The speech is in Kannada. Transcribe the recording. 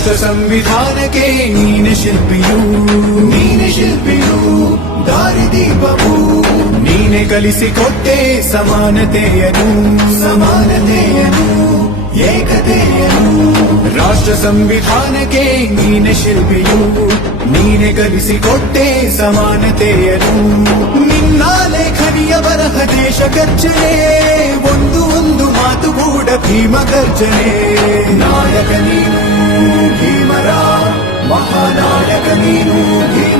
ರಾಷ್ಟ್ರ ಸಂವಿಧಾನಕ್ಕೆ ನೀನೆ ಶಿಲ್ಪಿಯು ದಾರಿದೀಪವು ನೀನೆ ಕಲಿಸಿಕೊಟ್ಟೆ ಸಮಾನತೆಯನು ಏಕತೆಯನು ರಾಷ್ಟ್ರ ಸಂವಿಧಾನಕ್ಕೆ ನೀನೆ ಶಿಲ್ಪಿಯು ನೀನೆ ಕಲಿಸಿಕೊಟ್ಟೆ ಸಮಾನತೆಯನು ನಿನ್ನ ಲೇಖನಿಯ ಬರಹ ದೇಶ ಗರ್ಜನೆ ಒಂದು ಮಾತುಗೂಡ ಭೀಮ ಗರ್ಜನೆ ನಾಯಕ ನೀನು ಭೀಮರ ಮಹಾನಾಯಕ ನೀನು ಭೀಮ